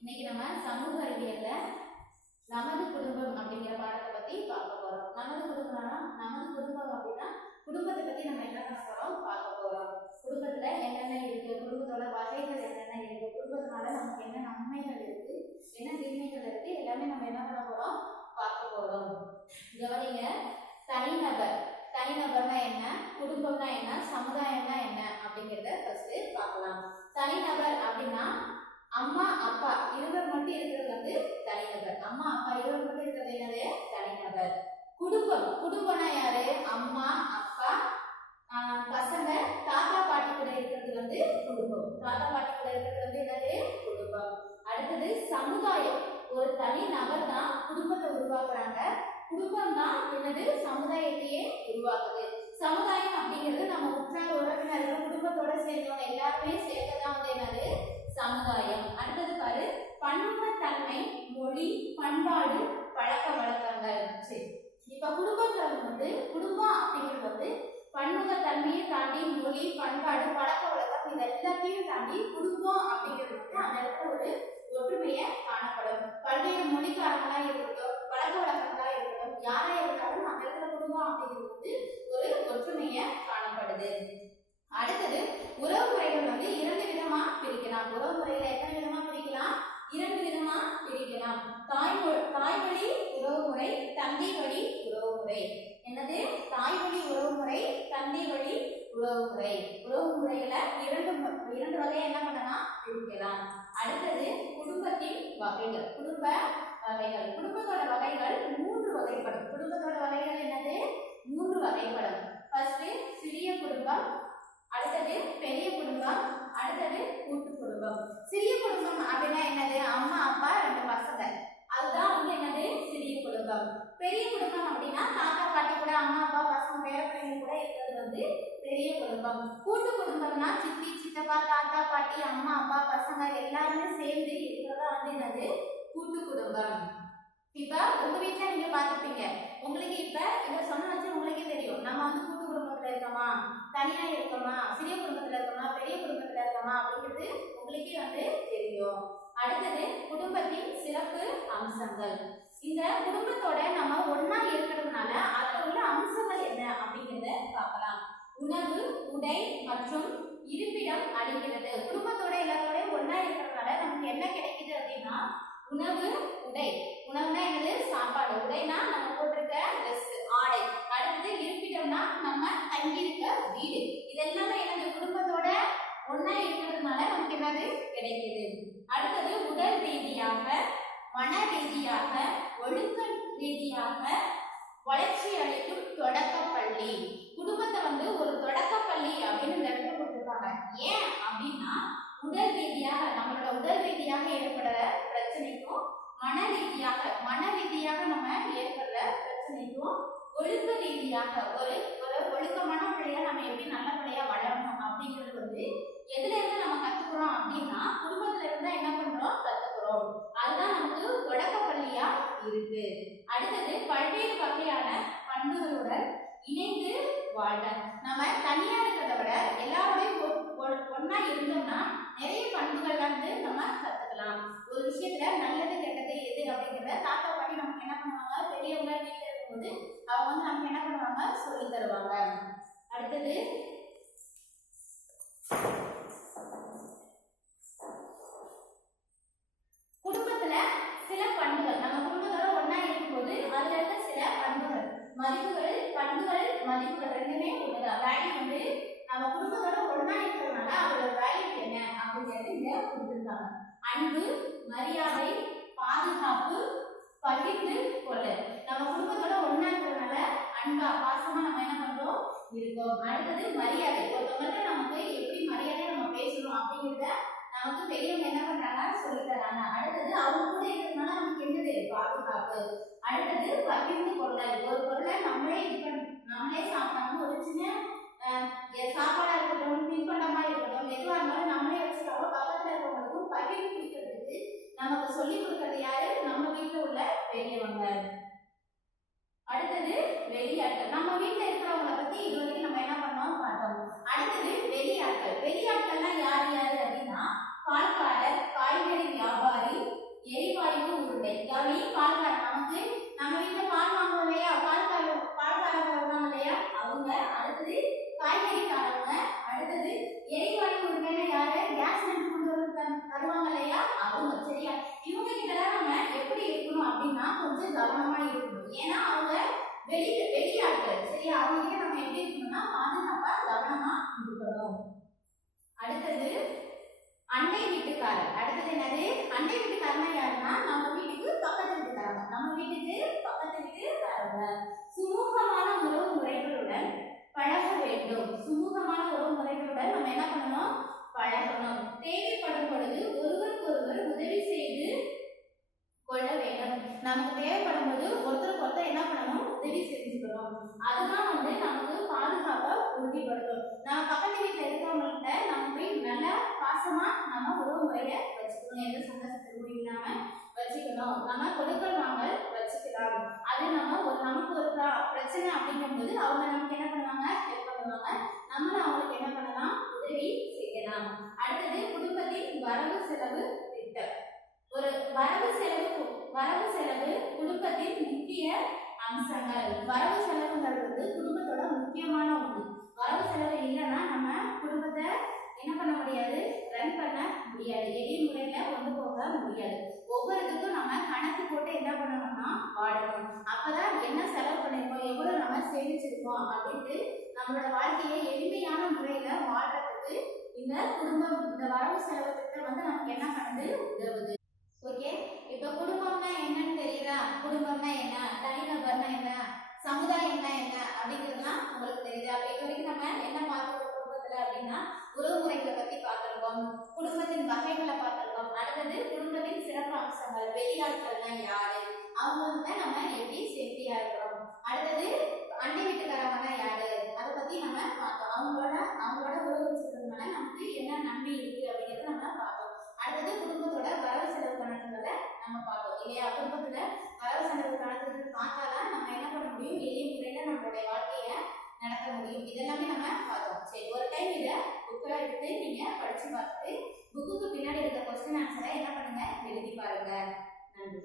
இன்னைக்கு நம்ம சமூக அறிவியல்ல நமது குடும்பம் அப்படிங்கிற பாடத்தை பத்தி பார்க்க போறோம். நமது குடும்பம் அப்படின்னா குடும்பத்தை பத்தி நம்ம என்ன பண்ண போறோம் பார்க்க போறோம். குடும்பத்துல என்னென்ன இருக்கு, குடும்பத்தோட வகைகள் என்னென்ன இருக்கு, குடும்பத்தினால நமக்கு என்ன நன்மைகள் இருக்கு, என்ன தீமைகள் இருக்கு, எல்லாமே நம்ம என்ன பண்ண போறோம் பார்க்க போறோம். கவனிங்க, தனிநபர்னா என்ன, குடும்பம்னா என்ன, சமுதாயம்னா என்ன அப்படிங்கிறத ஃபர்ஸ்ட் பார்க்கலாம். தனிநபர் அப்படின்னா அம்மா அப்பா இருவர் மட்டும் இருக்கிறது தனிநபர். அம்மா அப்பா இருவர் மட்டும் இருக்கிறது என்னது தனிநபர். குடும்பம்னா யாரு, அம்மா அப்பா பசங்க தாத்தா பாட்டி கூட இருக்கிறது குடும்பம். தாத்தா பாட்டி கூட இருக்கிறது என்னது குடும்பம். அடுத்தது சமுதாயம். ஒரு தனி நபர் தான் குடும்பத்தை உருவாக்குறாங்க. குடும்பம் தான் என்னது சமுதாயத்தையே உருவாக்குது. சமுதாயம் அப்படிங்கிறது நம்ம உற்றார் உறவினர்கள் குடும்பத்தோட சேர்ந்தவங்க எல்லாருமே சேர்க்கதான் என்னது சமுதாயம். அடுத்தது பாரு, பன்முகத்தன்மை, மொழி, பண்பாடு, பழக்க வழக்கங்கள். சரி, இப்ப குடும்பத்துல குடும்பம் அப்படிங்கிறது பன்முகத்தன்மையை தாண்டி மொழி, பண்பாடு, பழக்க வழக்கம் இது எல்லாத்தையும் தாண்டி குடும்பம் அப்படிங்கிறது அந்த இடத்துல ஒரு ஒற்றுமையை காணப்படும். பல்வேறு மொழிக்காரங்களா இருக்கட்டும், பழக்க வழக்கங்களா இருக்கட்டும், யாரா இருந்தாலும் அந்த இடத்துல குடும்பம் அப்படிங்கிறது ஒரு ஒற்றுமையை காணப்படுது. அடுத்தது உறவு முறைகள் இரண்டு விதமா பிரிக்கலாம். உறவு முறைகளை எத்தனை விதமா பிரிக்கலாம்? இரண்டு விதமா பிரிக்கலாம். தாய்வழி உறவு முறை, தந்தை வழி உறவு முறை. என்னது? தாய்வழி உறவு முறை, தந்தை வழி உறவு முறை. உறவு முறைகளை இரண்டு வகையை என்ன பண்ணலாம் பிரிக்கலாம். அடுத்தது குடும்பத்தின் வகைகள். குடும்பத்தோட வகைகள் 3 வகைப்படும். குடும்பத்தோட வகைகள் என்னது? 3 வகைப்படும். ஃபர்ஸ்ட் சிறிய குடும்பம், அடுத்தது பெரிய குடும்பம், அடுத்தது கூட்டு குடும்பம். சிறிய குடும்பம் அப்படின்னா என்னது? அம்மா அப்பா 2 பசங்க, அதுதான் என்னது சிறிய குடும்பம். பெரிய குடும்பம் அப்படின்னா தாத்தா பாட்டி கூட அம்மா அப்பா பசங்க பேரப்பிள்ளைங்க கூட இருக்கிறது பெரிய குடும்பம். கூட்டு குடும்பம்னா சித்தி சித்தப்பா தாத்தா பாட்டி அம்மா அப்பா பசங்க எல்லாருமே சேர்ந்து இருக்கிறதா என்னது கூட்டு குடும்பம். இப்ப உங்க வீட்டுல நீங்க பாத்துப்பீங்க, உங்களுக்கு இப்ப இத சொன்ன வச்சு உங்களுக்கே தெரியும் நம்ம கூட்டு குடும்பத்துல இருக்கோமா, தனியா இருக்கோமா, சிறிய குடும்பத்துல இருக்கோமா, பெரிய குடும்பத்துல இருக்கோமா அப்படிங்கிறது உங்களுக்கே தெரியும். அடுத்தது குடும்பத்தின் சிறப்பு அம்சங்கள். இந்த குடும்பத்தோட நம்ம ஒன்னா இருக்கிறதுனால அதுல உள்ள அம்சங்கள் என்ன அப்படிங்கிறத பார்க்கலாம். உணவு, உடை மற்றும் இருப்பிடம் அளிக்கிறது. குடும்பத்தோட எல்லாத்தோட ஒன்னா இருக்கிறதுனால நமக்கு என்ன கிடைக்குது அப்படின்னா உணவு, உடை. உணவுனா என்னது? சாப்பாடு. உடைனா நம்ம போட்டிருக்க ட்ரெஸ், ஆடை. அடுத்தது இருப்பிடம்னா நம்ம தங்கி இருக்க வீடு. இதெல்லாம் என்னது குடும்பத்தோட ஒன்னா இருக்கிறதுனால நமக்கு என்னது கிடைக்குது. அடுத்தது உடல் ரீதியாக, மன ரீதியாக, ஒழுக்க ரீதியாக வளர்ச்சி அளிக்கும் தொடக்க பள்ளி. குடும்பத்தை ஒரு தொடக்க பள்ளி அப்படின்னு இந்த இடத்துல கொடுத்துருக்காங்க. ஏன் அப்படின்னா உடல் ரீதியாக நம்மளோட உடல் ரீதியாக ஏற்படுற பிரச்சனைக்கும் மன ரீதியாக நம்ம ஏற்படுற பிரச்சனைக்கும் ஒழுக்க ரீதியாக ஒரு ஒழுக்கமான பிள்ளையா நம்ம எப்படி நல்ல பிள்ளையா வளரணும் அப்படிங்கிறது எதுல இருந்து நம்ம கத்துக்கிறோம் அப்படின்னா குடும்பத்துல இருந்தா என்ன பண்றோம் கத்துக்கிறோம். அதுதான் நமக்கு தொடக்க பள்ளியா இருக்கு. அடுத்தது பல்வேறு வகையான பண்புகளுடன் இணைந்து வாழ்க. நம்ம தனியா இருக்கிறத விட எல்லாரோடையும் ஒன்னா இருந்தோம்னா நிறைய பண்புகள் நம்ம கத்துக்கலாம். ஒரு விஷயத்துல நல்லது கெட்டது எது அப்படிங்கிறத தாத்தா பாட்டி நமக்கு என்ன பண்ணுவாங்க, பெரியவங்க வீட்டுல இருக்கும்போது அவங்க நமக்கு என்ன பண்ணுவாங்க சொல்லி தருவாங்க. அடுத்தது குடும்பத்துல சில பண்புகள். நம்ம குடும்பத்தோட ஒன்னா இருக்கும்போது அதுல இருக்க சில பண்புகள், மதிப்புகள் ரெண்டுமே ஒண்ணுதான். வேல்யூ நம்ம குடும்பத்தோட ஒன்னா இருக்கிறதுனால அதோட வேல்யூ என்ன அப்படிங்கிறது இங்க கொடுத்துருக்காங்க. அன்பு, மரியாதை, பாதுகாப்பு, பகிர்ந்து கொள்ளல். நம்ம குடும்பத்தோட ஒன்னா இருக்கிறதுனால அன்பா பாசமா நம்ம என்ன பண்றோம் இருக்கோம். அடுத்தது மரியாதை. ஒருத்தவங்கள்ட்ட நமக்கு எப்படி மரியாதையா நம்ம பேசணும் அப்படிங்கிறத நமக்கு பெரியவங்க என்ன பண்றாங்க சொல்லி தராங்க. அடுத்தது அவங்க கூட இருக்கிறதுனால நமக்கு என்னது பாதுகாப்பு. அடுத்தது பகிர்ந்து கொள்ளல். ஒரு பொருளை நம்மளே சாப்பிடணும். ஒரு சின்ன சாப்பாடா இருக்கட்டும், தின்பண்டமா இருக்கட்டும், எதுவா இருந்தாலும் நம்மளே வச்சுக்காம பக்கத்துல இருக்கவங்களுக்கும் பகிர்ந்து கொடுக்கறதுக்கு நமக்கு சொல்லி கொடுக்கறது யாரு? நம்ம வீட்டுல உள்ள பெரியவங்க. அடுத்தது வெளியாட்கள். நம்ம வீட்டுல இருக்கிறவங்களை பத்தி இதுவரைக்கும் நம்ம என்ன பண்ணோம் பார்த்தோம். அடுத்தது வெளியாட்கள்னா யாரு அப்படின்னா பால்காரர், காய்கறி வியாபாரி, பாதுகாப்பா கவனமா இருக்கணும். அடுத்தது அண்டை வீட்டுக்காரர். அடுத்தது என்னது? அண்டை வீட்டுக்காரனா யாருன்னா நம்ம வீட்டுக்கு பக்கத்து வீட்டுக்காரங்க. நம்ம வீட்டுக்கு பக்கத்து வீட்டுக்காரங்க. சுமூகமான உறவு முறைகளுடன் பழக வேண்டும். சுமூகமான உறவு முறைகளுடன் நம்ம என்ன பண்ணணும்? பழகணும். தேவைப்படும் பொழுது ஒருவருக்கொருவர் உதவி செய்து கொள்ள வேண்டும். நமக்கு தேவைப்படும் போது ஒருத்தருக்கு ஒருத்தர் என்ன பண்ணணும்? உதவி செஞ்சுக்கணும். அதுதான் நமக்கு பாதுகாப்பை உறுதிப்படுத்தும். நம்ம பக்கத்து வீட்டில் இருக்கிறவங்கள்ட்ட நம்ம போய் நல்லா பாசமா நம்ம உறவு முறையை வச்சுக்கணும். எந்த சண்டை சச்சரவும் இல்லாம வச்சுக்கணும். நம்ம கொடுக்கல் வாங்கல் வச்சுக்கலாம். அது நமக்கு ஒரு பிரச்சனை அப்படிங்கும் போது அவங்க நமக்கு என்ன பண்ணுவாங்க? ஹெல்ப் பண்ணுவாங்க. நம்மளும் அவங்களுக்கு என்ன பண்ணலாம்? உதவி செய்யலாம். அடுத்தது குடும்பத்தின் வரவு செலவு திட்டம். ஒரு வரவு செலவு குடும்பத்தின் முக்கிய அம்சங்கள். வரவு செலவுங்கிறது குடும்பத்தோட முக்கியமான ஒன்று. வரவு செலவு இல்லைன்னா நம்ம குடும்பத்தை என்ன பண்ண முடியாது? ரன் பண்ண முடியாது. எளிய முறையில கொண்டு போக முடியாது. ஒவ்வொருத்துக்கும் நம்ம கணக்கு போட்டு என்ன பண்ணணும்னா வாழணும். அப்பதான் என்ன செலவு பண்ணிருக்கோம், எவ்வளவு நம்ம சேமிச்சிருக்கோம் அப்படின்ட்டு நம்மளோட வாழ்க்கையை எளிமையான முறையில வாழ்றதுக்கு இந்த குடும்பம், இந்த வரவு செலவு திட்டம் நமக்கு என்ன பண்ணுது? உதவுது. ஓகே, இப்ப குடும்பம்னா என்னன்னு தெரியுதா? குடும்பம்னா என்ன, தனிநபர்னா என்ன, சமுதாயம்னா என்ன அப்படிங்கிறதுலாம் உங்களுக்கு தெரியுதா? அப்ப இது வரைக்கும் நம்ம என்ன பார்த்துருக்கோம் குடும்பத்துல அப்படின்னா, உறவு முறைகளை பத்தி பார்த்திருக்கோம், குடும்பத்தின் வகைகளை பார்த்திருக்கோம். அடுத்தது குடும்பத்தின் சிறப்பு அம்சங்கள், வெளியாட்கள்னா யாரு, அவங்க நம்ம எப்படி சேஃப்டியா இருக்கிறோம். அடுத்தது அண்டை வீட்டுக்காரங்கன்னா யாரு, அதை பத்தி நம்ம பார்த்தோம். அவங்களோட உறவு வச்சுக்கிறதுனால நமக்கு என்ன நன்மை இருக்கு அப்படிங்கிறத நம்ம பார்த்தோம். அடுத்தது குடும்பத்தோட வரவு செலவு கணக்குகளை நம்ம பார்த்தோம் இல்லையா? குடும்பத்துல வரவு செலவு கணக்கு பார்த்தாதான் நம்ம என்ன பண்ண முடியும்? எளிய முறையில நம்மளுடைய வாழ்க்கைய நடத்த முடியும். இதெல்லாமே நம்ம பார்த்தோம். சரி, ஒரு டைம் இதை புக்கை எடுத்து நீங்க படிச்சு பார்த்துட்டு புக்குக்கு பின்னாடி இருக்க கொஸ்டின் ஆன்சரை என்ன பண்ணுங்க? எழுதி பாருங்க. நன்றி.